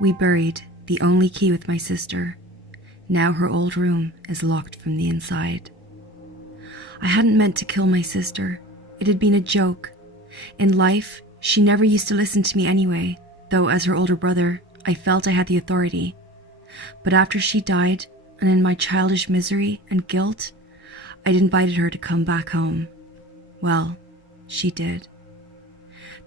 We buried the only key with my sister. Now her old room is locked from the inside. I hadn't meant to kill my sister. It had been a joke. In life, she never used to listen to me anyway, though as her older brother, I felt I had the authority. But after she died, and in my childish misery and guilt, I'd invited her to come back home. Well, she did.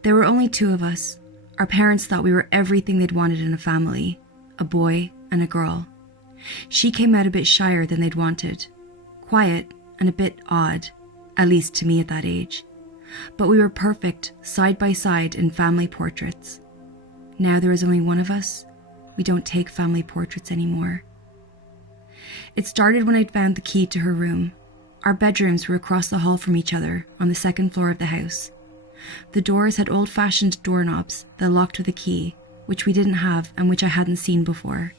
There were only two of us. Our parents thought we were everything they'd wanted in a family, a boy and a girl. She came out a bit shyer than they'd wanted, quiet and a bit odd, at least to me at that age. But we were perfect, side by side in family portraits. Now there is only one of us. We don't take family portraits anymore. It started when I'd found the key to her room. Our bedrooms were across the hall from each other on the second floor of the house. The doors had old-fashioned doorknobs that locked with a key, which we didn't have and which I hadn't seen before.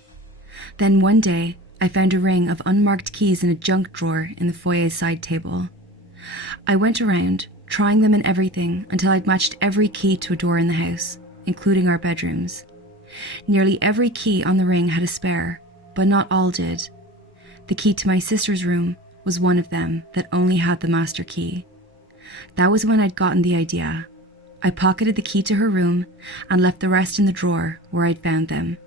Then one day, I found a ring of unmarked keys in a junk drawer in the foyer's side table. I went around, trying them in everything until I'd matched every key to a door in the house, including our bedrooms. Nearly every key on the ring had a spare, but not all did. The key to my sister's room was one of them that only had the master key. That was when I'd gotten the idea. I pocketed the key to her room and left the rest in the drawer where I'd found them.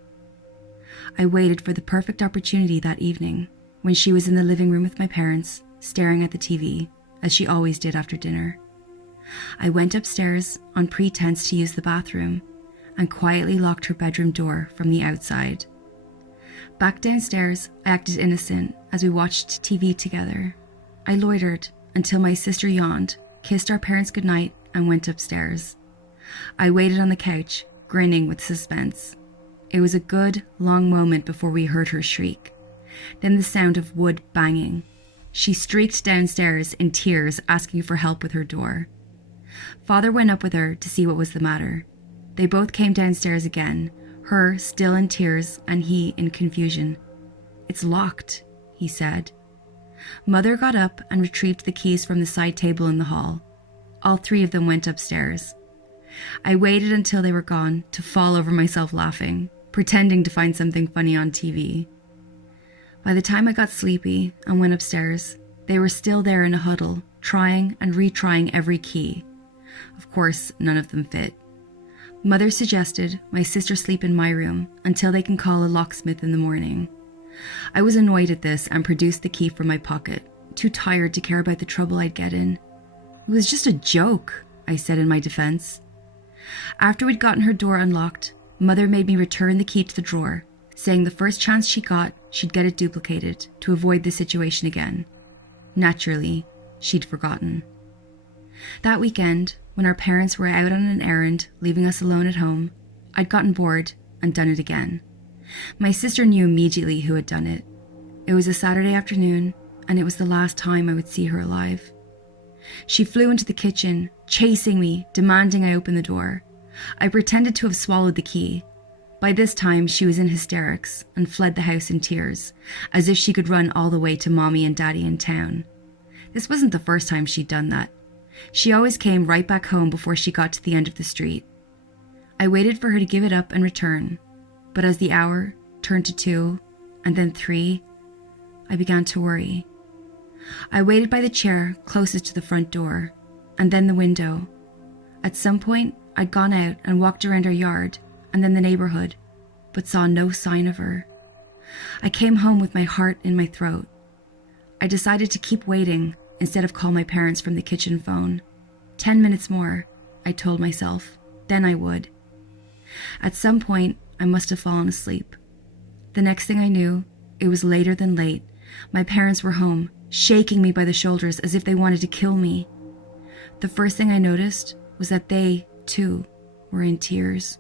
I waited for the perfect opportunity that evening, when she was in the living room with my parents, staring at the TV, as she always did after dinner. I went upstairs on pretense to use the bathroom and quietly locked her bedroom door from the outside. Back downstairs, I acted innocent as we watched TV together. I loitered until my sister yawned, kissed our parents goodnight, and went upstairs. I waited on the couch, grinning with suspense. It was a good, long moment before we heard her shriek. Then the sound of wood banging. She streaked downstairs in tears, asking for help with her door. Father went up with her to see what was the matter. They both came downstairs again, her still in tears and he in confusion. "It's locked," he said. Mother got up and retrieved the keys from the side table in the hall. All three of them went upstairs. I waited until they were gone to fall over myself laughing, pretending to find something funny on TV. By the time I got sleepy and went upstairs, they were still there in a huddle, trying and retrying every key. Of course, none of them fit. Mother suggested my sister sleep in my room until they can call a locksmith in the morning. I was annoyed at this and produced the key from my pocket, too tired to care about the trouble I'd get in. "It was just a joke," I said in my defense. After we'd gotten her door unlocked, Mother made me return the key to the drawer, saying the first chance she got, she'd get it duplicated to avoid this situation again. Naturally, she'd forgotten. That weekend, when our parents were out on an errand, leaving us alone at home, I'd gotten bored and done it again. My sister knew immediately who had done it. It was a Saturday afternoon, and it was the last time I would see her alive. She flew into the kitchen, chasing me, demanding I open the door. I pretended to have swallowed the key. By this time, she was in hysterics and fled the house in tears, as if she could run all the way to Mommy and Daddy in town. This wasn't the first time she'd done that. She always came right back home before she got to the end of the street. I waited for her to give it up and return, but as the hour turned to 2 and then 3, I began to worry. I waited by the chair closest to the front door, and then the window. At some point, I'd gone out and walked around our yard and then the neighborhood, but saw no sign of her. I came home with my heart in my throat. I decided to keep waiting instead of call my parents from the kitchen phone. 10 minutes more, I told myself, then I would. At some point, I must have fallen asleep. The next thing I knew, it was later than late. My parents were home, shaking me by the shoulders as if they wanted to kill me. The first thing I noticed was that they, too, were in tears.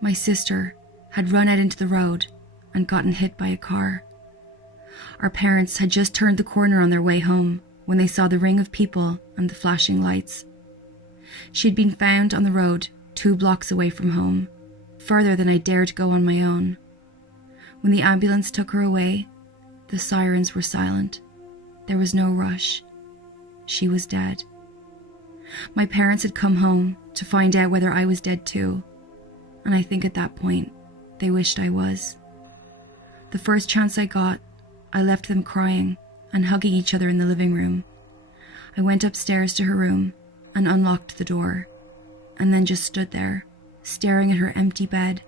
My sister had run out into the road and gotten hit by a car. Our parents had just turned the corner on their way home when they saw the ring of people and the flashing lights. She'd been found on the road 2 blocks away from home, farther than I dared go on my own. When the ambulance took her away, the sirens were silent. There was no rush. She was dead. My parents had come home to find out whether I was dead too, and I think at that point, they wished I was. The first chance I got, I left them crying and hugging each other in the living room. I went upstairs to her room and unlocked the door, and then just stood there, staring at her empty bed.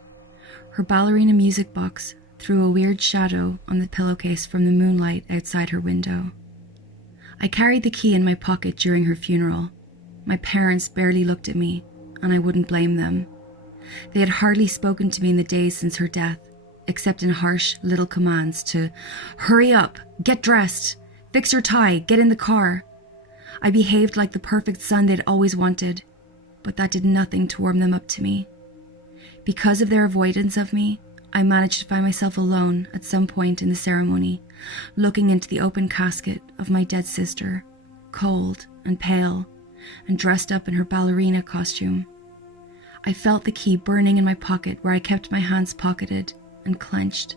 Her ballerina music box threw a weird shadow on the pillowcase from the moonlight outside her window. I carried the key in my pocket during her funeral. My parents barely looked at me, and I wouldn't blame them. They had hardly spoken to me in the days since her death, except in harsh little commands to hurry up, get dressed, fix your tie, get in the car. I behaved like the perfect son they'd always wanted, but that did nothing to warm them up to me. Because of their avoidance of me, I managed to find myself alone at some point in the ceremony, looking into the open casket of my dead sister, cold and pale, and dressed up in her ballerina costume. I felt the key burning in my pocket where I kept my hands pocketed and clenched.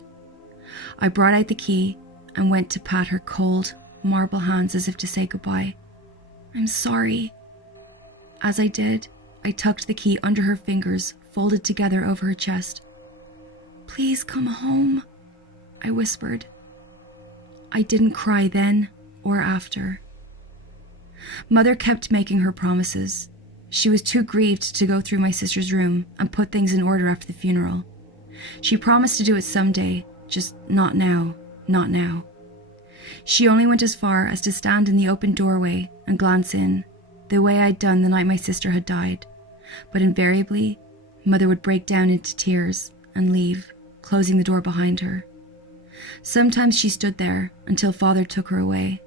I brought out the key and went to pat her cold, marble hands as if to say goodbye. "I'm sorry." As I did, I tucked the key under her fingers, folded together over her chest. "Please come home," I whispered. I didn't cry then or after. Mother kept making her promises. She was too grieved to go through my sister's room and put things in order after the funeral. She promised to do it someday, just not now, not now. She only went as far as to stand in the open doorway and glance in, the way I'd done the night my sister had died. But invariably, Mother would break down into tears and leave, closing the door behind her. Sometimes she stood there until Father took her away.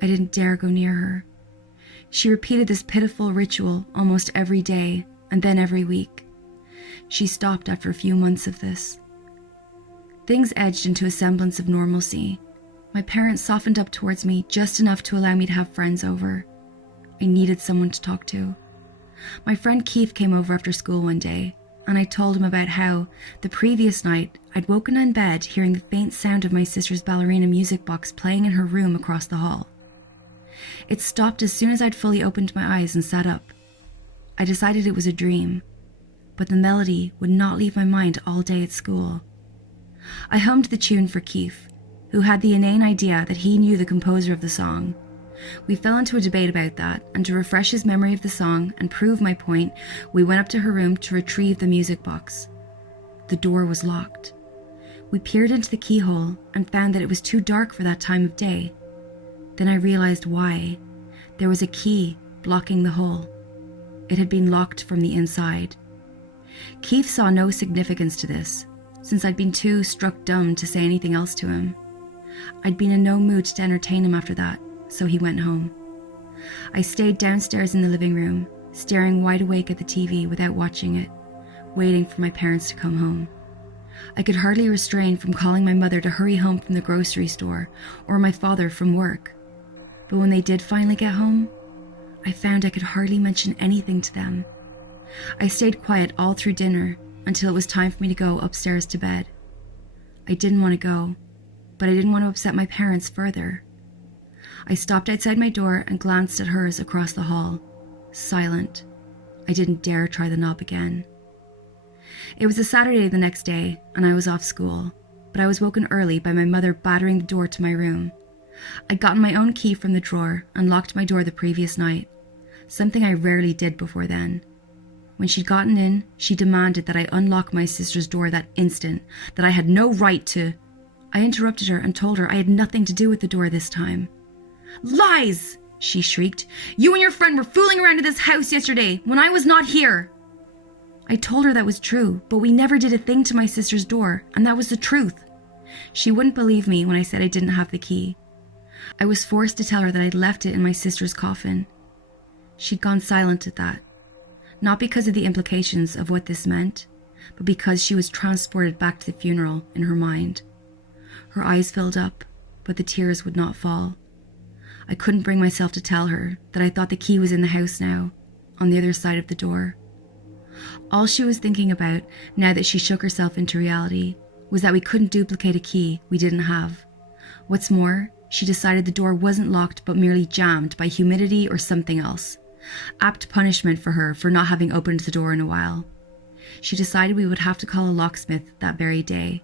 I didn't dare go near her. She repeated this pitiful ritual almost every day and then every week. She stopped after a few months of this. Things edged into a semblance of normalcy. My parents softened up towards me just enough to allow me to have friends over. I needed someone to talk to. My friend Keith came over after school one day, and I told him about how, the previous night, I'd woken in bed hearing the faint sound of my sister's ballerina music box playing in her room across the hall. It stopped as soon as I'd fully opened my eyes and sat up. I decided it was a dream, but the melody would not leave my mind all day at school. I hummed the tune for Keith, who had the inane idea that he knew the composer of the song. We fell into a debate about that, and to refresh his memory of the song and prove my point, we went up to her room to retrieve the music box. The door was locked. We peered into the keyhole and found that it was too dark for that time of day. Then I realized why. There was a key blocking the hole. It had been locked from the inside. Keith saw no significance to this, since I'd been too struck dumb to say anything else to him. I'd been in no mood to entertain him after that, so he went home. I stayed downstairs in the living room, staring wide awake at the TV without watching it, waiting for my parents to come home. I could hardly restrain from calling my mother to hurry home from the grocery store, or my father from work. But when they did finally get home, I found I could hardly mention anything to them. I stayed quiet all through dinner until it was time for me to go upstairs to bed. I didn't want to go, but I didn't want to upset my parents further. I stopped outside my door and glanced at hers across the hall, silent. I didn't dare try the knob again. It was a Saturday the next day, and I was off school, but I was woken early by my mother battering the door to my room. I'd gotten my own key from the drawer and locked my door the previous night, something I rarely did before then. When she'd gotten in, she demanded that I unlock my sister's door that instant, that I had no right to. I interrupted her and told her I had nothing to do with the door this time. "Lies!" she shrieked. "You and your friend were fooling around in this house yesterday when I was not here." I told her that was true, but we never did a thing to my sister's door, and that was the truth. She wouldn't believe me when I said I didn't have the key. I was forced to tell her that I'd left it in my sister's coffin. She'd gone silent at that, not because of the implications of what this meant, but because she was transported back to the funeral in her mind. Her eyes filled up, but the tears would not fall. I couldn't bring myself to tell her that I thought the key was in the house now, on the other side of the door. All she was thinking about, now that she shook herself into reality, was that we couldn't duplicate a key we didn't have. What's more, she decided the door wasn't locked but merely jammed by humidity or something else. Apt punishment for her for not having opened the door in a while. She decided we would have to call a locksmith that very day.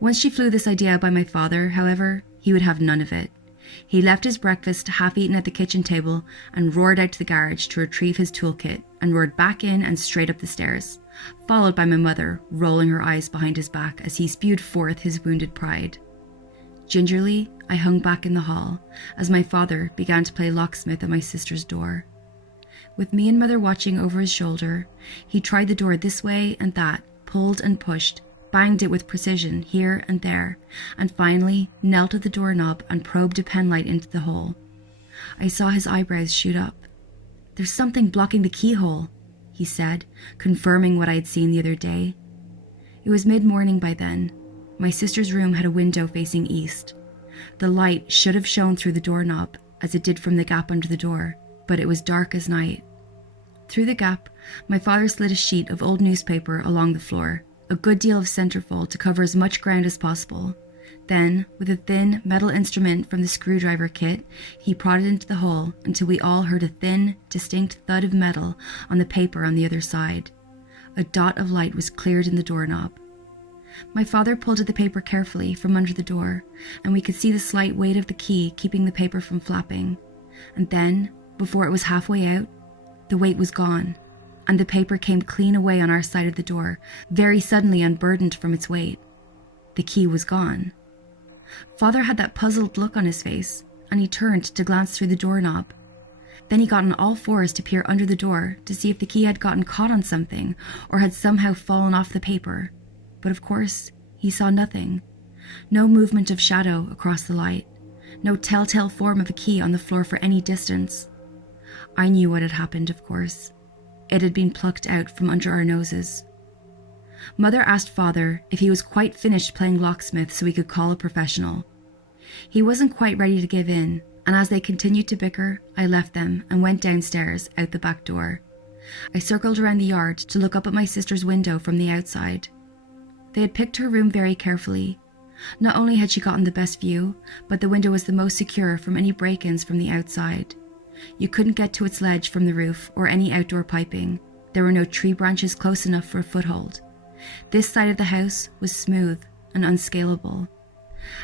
Once she flew this idea by my father, however, he would have none of it. He left his breakfast half-eaten at the kitchen table and roared out to the garage to retrieve his toolkit and roared back in and straight up the stairs, followed by my mother rolling her eyes behind his back as he spewed forth his wounded pride. Gingerly, I hung back in the hall as my father began to play locksmith at my sister's door. With me and mother watching over his shoulder, he tried the door this way and that, pulled and pushed, banged it with precision here and there, and finally knelt at the doorknob and probed a penlight into the hole. I saw his eyebrows shoot up. "There's something blocking the keyhole," he said, confirming what I had seen the other day. It was mid-morning by then. My sister's room had a window facing east. The light should have shone through the doorknob, as it did from the gap under the door, but it was dark as night. Through the gap, my father slid a sheet of old newspaper along the floor, a good deal of centerfold to cover as much ground as possible. Then, with a thin metal instrument from the screwdriver kit, he prodded into the hole until we all heard a thin, distinct thud of metal on the paper on the other side. A dot of light was cleared in the doorknob. My father pulled at the paper carefully from under the door, and we could see the slight weight of the key keeping the paper from flapping. And then, before it was halfway out, the weight was gone, and the paper came clean away on our side of the door, very suddenly unburdened from its weight. The key was gone. Father had that puzzled look on his face, and he turned to glance through the doorknob. Then he got on all fours to peer under the door to see if the key had gotten caught on something or had somehow fallen off the paper. But of course, he saw nothing. No movement of shadow across the light. No telltale form of a key on the floor for any distance. I knew what had happened, of course. It had been plucked out from under our noses. Mother asked Father if he was quite finished playing locksmith so we could call a professional. He wasn't quite ready to give in, and as they continued to bicker, I left them and went downstairs out the back door. I circled around the yard to look up at my sister's window from the outside. They had picked her room very carefully. Not only had she gotten the best view, but the window was the most secure from any break-ins from the outside. You couldn't get to its ledge from the roof or any outdoor piping. There were no tree branches close enough for a foothold. This side of the house was smooth and unscalable.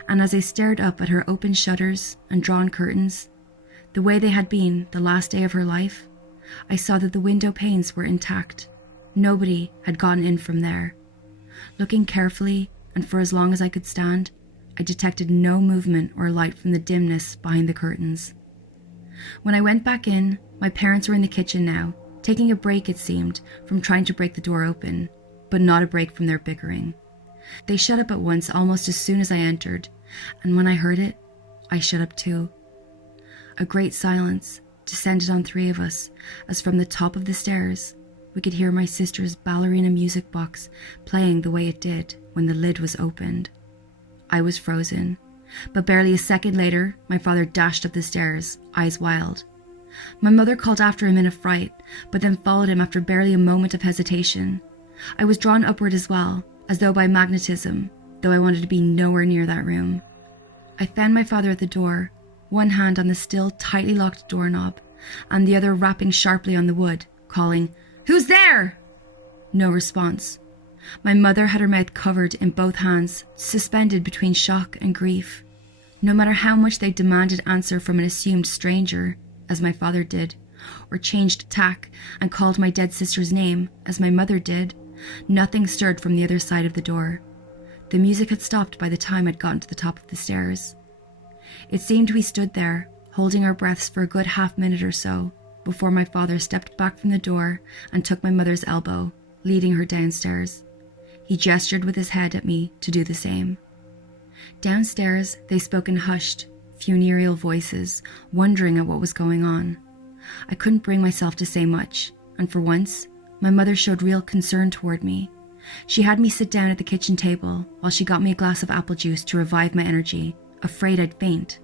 And as I stared up at her open shutters and drawn curtains, the way they had been the last day of her life, I saw that the window panes were intact. Nobody had gotten in from there. Looking carefully, and for as long as I could stand, I detected no movement or light from the dimness behind the curtains. When I went back in, my parents were in the kitchen now, taking a break, it seemed, from trying to break the door open, but not a break from their bickering. They shut up at once almost as soon as I entered, and when I heard it, I shut up too. A great silence descended on three of us, as from the top of the stairs, we could hear my sister's ballerina music box playing the way it did when the lid was opened. I was frozen, but barely a second later, my father dashed up the stairs, eyes wild. My mother called after him in a fright, but then followed him after barely a moment of hesitation. I was drawn upward as well, as though by magnetism, though I wanted to be nowhere near that room. I found my father at the door, one hand on the still tightly locked doorknob, and the other rapping sharply on the wood, calling, "Who's there?" No response. My mother had her mouth covered in both hands, suspended between shock and grief. No matter how much they demanded answer from an assumed stranger, as my father did, or changed tack and called my dead sister's name, as my mother did, nothing stirred from the other side of the door. The music had stopped by the time I'd gotten to the top of the stairs. It seemed we stood there, holding our breaths for a good half-minute or so, before my father stepped back from the door and took my mother's elbow, leading her downstairs. He gestured with his head at me to do the same. Downstairs, they spoke in hushed, funereal voices, wondering at what was going on. I couldn't bring myself to say much, and for once, my mother showed real concern toward me. She had me sit down at the kitchen table while she got me a glass of apple juice to revive my energy, afraid I'd faint.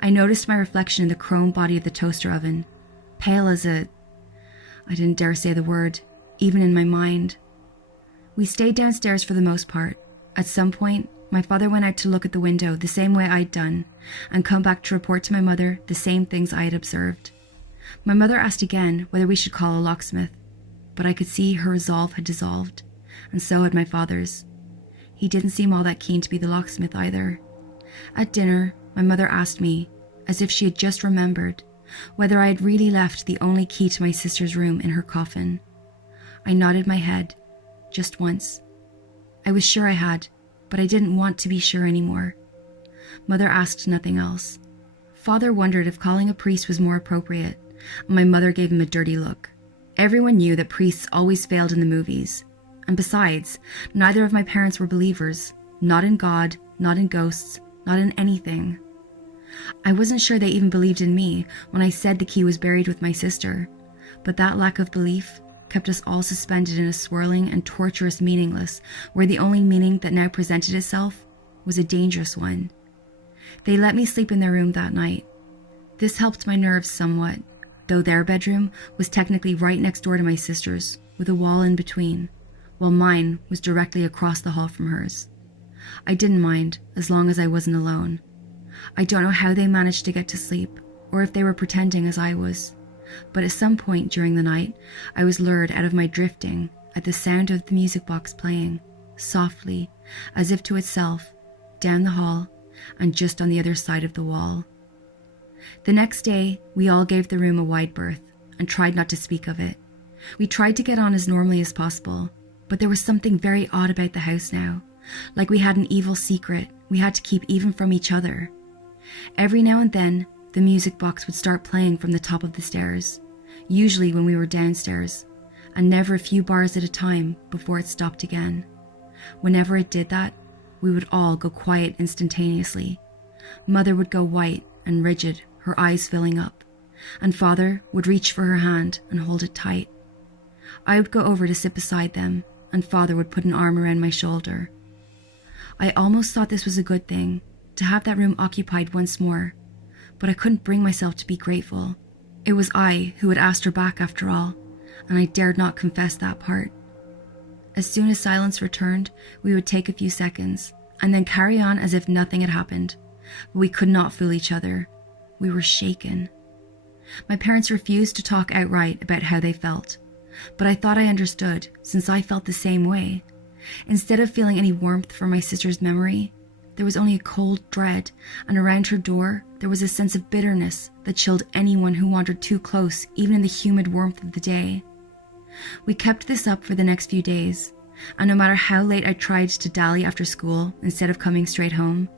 I noticed my reflection in the chrome body of the toaster oven, pale as I didn't dare say the word, even in my mind. We stayed downstairs for the most part. At some point, my father went out to look at the window the same way I'd done, and come back to report to my mother the same things I had observed. My mother asked again whether we should call a locksmith, but I could see her resolve had dissolved, and so had my father's. He didn't seem all that keen to be the locksmith either. At dinner, my mother asked me, as if she had just remembered, whether I had really left the only key to my sister's room in her coffin. I nodded my head, just once. I was sure I had, but I didn't want to be sure anymore. Mother asked nothing else. Father wondered if calling a priest was more appropriate, and my mother gave him a dirty look. Everyone knew that priests always failed in the movies, and besides, neither of my parents were believers, not in God, not in ghosts, not in anything. I wasn't sure they even believed in me when I said the key was buried with my sister, but that lack of belief kept us all suspended in a swirling and torturous meaningless where the only meaning that now presented itself was a dangerous one. They let me sleep in their room that night. This helped my nerves somewhat, though their bedroom was technically right next door to my sister's, with a wall in between, while mine was directly across the hall from hers. I didn't mind, as long as I wasn't alone. I don't know how they managed to get to sleep, or if they were pretending as I was, but at some point during the night, I was lured out of my drifting at the sound of the music box playing, softly, as if to itself, down the hall, and just on the other side of the wall. The next day, we all gave the room a wide berth, and tried not to speak of it. We tried to get on as normally as possible, but there was something very odd about the house now, like we had an evil secret we had to keep even from each other. Every now and then, the music box would start playing from the top of the stairs, usually when we were downstairs, and never a few bars at a time before it stopped again. Whenever it did that, we would all go quiet instantaneously. Mother would go white and rigid, her eyes filling up, and Father would reach for her hand and hold it tight. I would go over to sit beside them, and Father would put an arm around my shoulder. I almost thought this was a good thing, to have that room occupied once more, but I couldn't bring myself to be grateful. It was I who had asked her back after all, and I dared not confess that part. As soon as silence returned, we would take a few seconds, and then carry on as if nothing had happened, but we could not fool each other. We were shaken. My parents refused to talk outright about how they felt, but I thought I understood, since I felt the same way. Instead of feeling any warmth for my sister's memory, there was only a cold dread, and around her door there was a sense of bitterness that chilled anyone who wandered too close, even in the humid warmth of the day. We kept this up for the next few days, and no matter how late I tried to dally after school instead of coming straight home,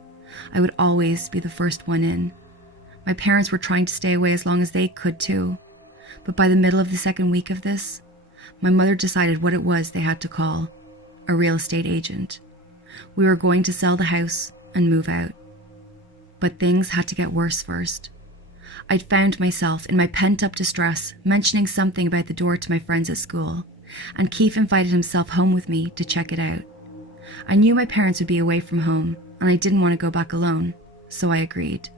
I would always be the first one in. My parents were trying to stay away as long as they could too, but by the middle of the second week of this, my mother decided what it was they had to call a real estate agent. We were going to sell the house and move out. But things had to get worse first. I'd found myself, in my pent-up distress, mentioning something about the door to my friends at school, and Keith invited himself home with me to check it out. I knew my parents would be away from home, and I didn't want to go back alone, so I agreed.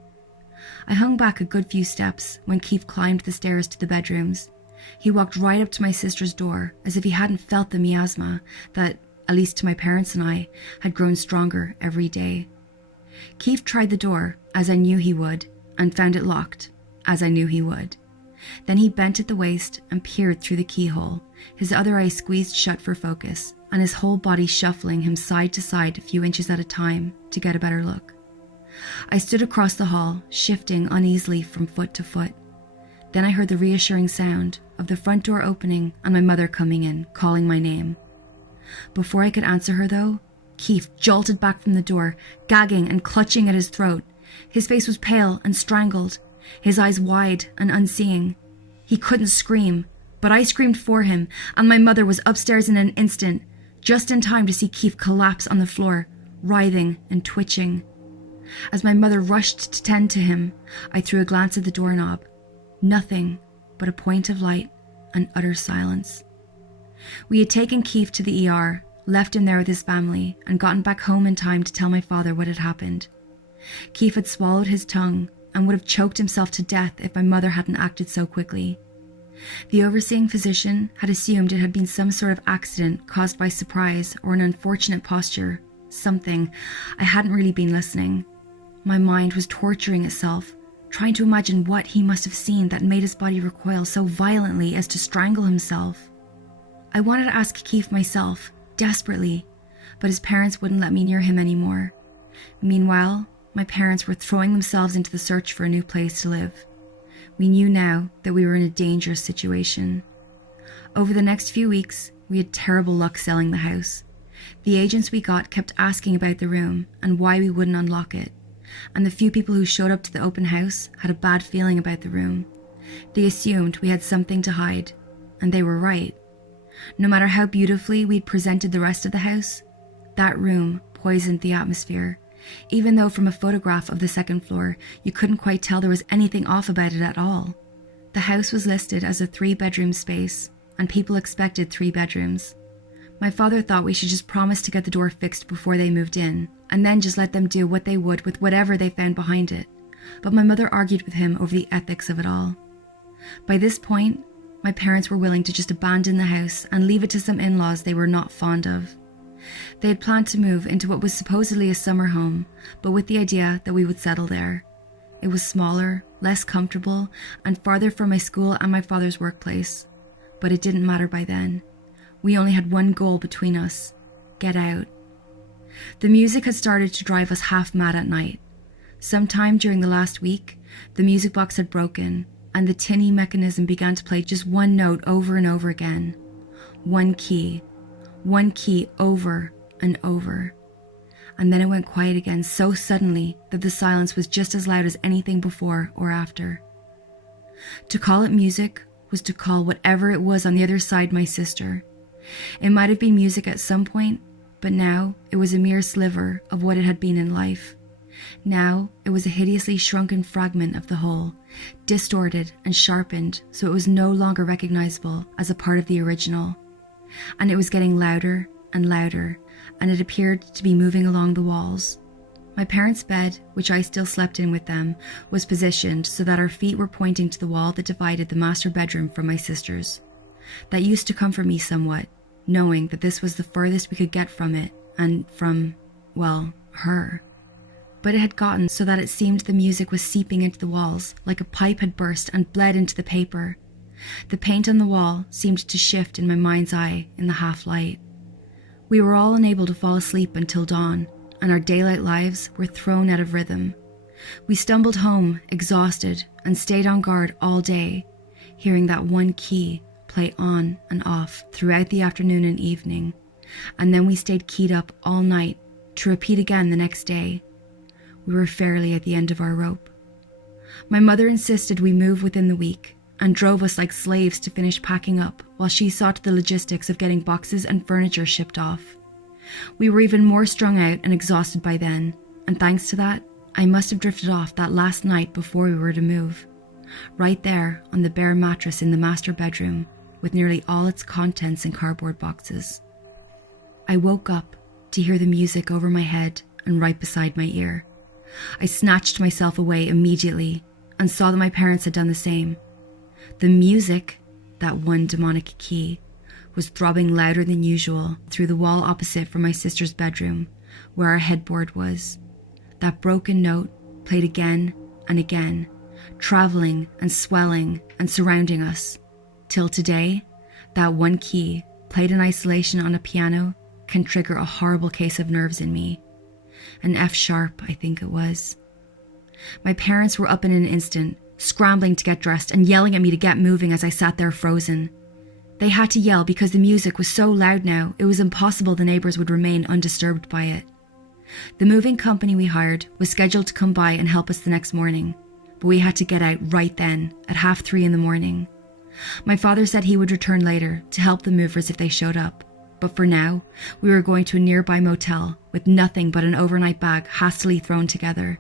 I hung back a good few steps when Keith climbed the stairs to the bedrooms. He walked right up to my sister's door, as if he hadn't felt the miasma that, at least to my parents and I, had grown stronger every day. Keith tried the door, as I knew he would, and found it locked, as I knew he would. Then he bent at the waist and peered through the keyhole, his other eye squeezed shut for focus, and his whole body shuffling him side to side a few inches at a time to get a better look. I stood across the hall, shifting uneasily from foot to foot. Then I heard the reassuring sound of the front door opening and my mother coming in, calling my name. Before I could answer her, though, Keith jolted back from the door, gagging and clutching at his throat. His face was pale and strangled, his eyes wide and unseeing. He couldn't scream, but I screamed for him, and my mother was upstairs in an instant, just in time to see Keith collapse on the floor, writhing and twitching. As my mother rushed to tend to him, I threw a glance at the doorknob. Nothing but a point of light and utter silence. We had taken Keith to the ER, left him there with his family, and gotten back home in time to tell my father what had happened. Keith had swallowed his tongue and would have choked himself to death if my mother hadn't acted so quickly. The overseeing physician had assumed it had been some sort of accident caused by surprise or an unfortunate posture, something. I hadn't really been listening. My mind was torturing itself, trying to imagine what he must have seen that made his body recoil so violently as to strangle himself. I wanted to ask Keith myself, desperately, but his parents wouldn't let me near him anymore. Meanwhile, my parents were throwing themselves into the search for a new place to live. We knew now that we were in a dangerous situation. Over the next few weeks, we had terrible luck selling the house. The agents we got kept asking about the room and why we wouldn't unlock it, and the few people who showed up to the open house had a bad feeling about the room. They assumed we had something to hide, and they were right. No matter how beautifully we'd presented the rest of the house, that room poisoned the atmosphere, even though from a photograph of the second floor, you couldn't quite tell there was anything off about it at all. The house was listed as a 3-bedroom space, and people expected 3 bedrooms. My father thought we should just promise to get the door fixed before they moved in, and then just let them do what they would with whatever they found behind it. But my mother argued with him over the ethics of it all. By this point, my parents were willing to just abandon the house and leave it to some in-laws they were not fond of. They had planned to move into what was supposedly a summer home, but with the idea that we would settle there. It was smaller, less comfortable, and farther from my school and my father's workplace. But it didn't matter by then. We only had one goal between us: get out. The music had started to drive us half mad at night. Sometime during the last week, the music box had broken, and the tinny mechanism began to play just one note over and over again. One key over and over. And then it went quiet again so suddenly that the silence was just as loud as anything before or after. To call it music was to call whatever it was on the other side my sister. It might have been music at some point, but now it was a mere sliver of what it had been in life. Now it was a hideously shrunken fragment of the whole, distorted and sharpened so it was no longer recognizable as a part of the original. And it was getting louder and louder, and it appeared to be moving along the walls. My parents' bed, which I still slept in with them, was positioned so that our feet were pointing to the wall that divided the master bedroom from my sister's. That used to comfort me somewhat, knowing that this was the furthest we could get from it and from, well, her. But it had gotten so that it seemed the music was seeping into the walls like a pipe had burst and bled into the paper. The paint on the wall seemed to shift in my mind's eye in the half-light. We were all unable to fall asleep until dawn, and our daylight lives were thrown out of rhythm. We stumbled home, exhausted, and stayed on guard all day, hearing that one key play on and off throughout the afternoon and evening, and then we stayed keyed up all night to repeat again the next day. We were fairly at the end of our rope. My mother insisted we move within the week, and drove us like slaves to finish packing up while she saw to the logistics of getting boxes and furniture shipped off. We were even more strung out and exhausted by then, and thanks to that, I must have drifted off that last night before we were to move. Right there on the bare mattress in the master bedroom, with nearly all its contents in cardboard boxes. I woke up to hear the music over my head and right beside my ear. I snatched myself away immediately and saw that my parents had done the same. The music, that one demonic key, was throbbing louder than usual through the wall opposite from my sister's bedroom, where our headboard was. That broken note played again and again, traveling and swelling and surrounding us, till today, that one key, played in isolation on a piano, can trigger a horrible case of nerves in me. An F sharp, I think it was. My parents were up in an instant, scrambling to get dressed and yelling at me to get moving as I sat there frozen. They had to yell because the music was so loud now it was impossible the neighbours would remain undisturbed by it. The moving company we hired was scheduled to come by and help us the next morning, but we had to get out right then, at 3:30 in the morning. My father said he would return later to help the movers if they showed up, but for now, we were going to a nearby motel with nothing but an overnight bag hastily thrown together.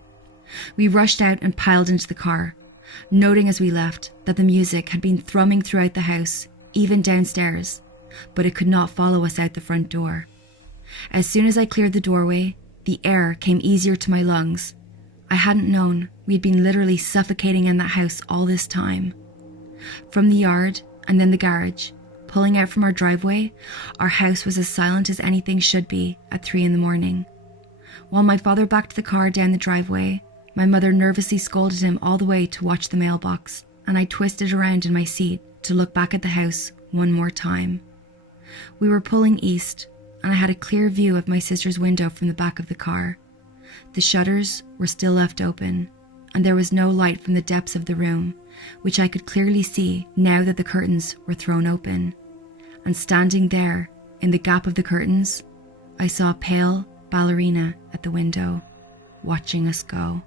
We rushed out and piled into the car, noting as we left that the music had been thrumming throughout the house, even downstairs, but it could not follow us out the front door. As soon as I cleared the doorway, the air came easier to my lungs. I hadn't known we had been literally suffocating in that house all this time. From the yard and then the garage, pulling out from our driveway, our house was as silent as anything should be at 3 in the morning. While my father backed the car down the driveway, my mother nervously scolded him all the way to watch the mailbox, and I twisted around in my seat to look back at the house one more time. We were pulling east, and I had a clear view of my sister's window from the back of the car. The shutters were still left open, and there was no light from the depths of the room, which I could clearly see now that the curtains were thrown open. And standing there, in the gap of the curtains, I saw a pale ballerina at the window, watching us go.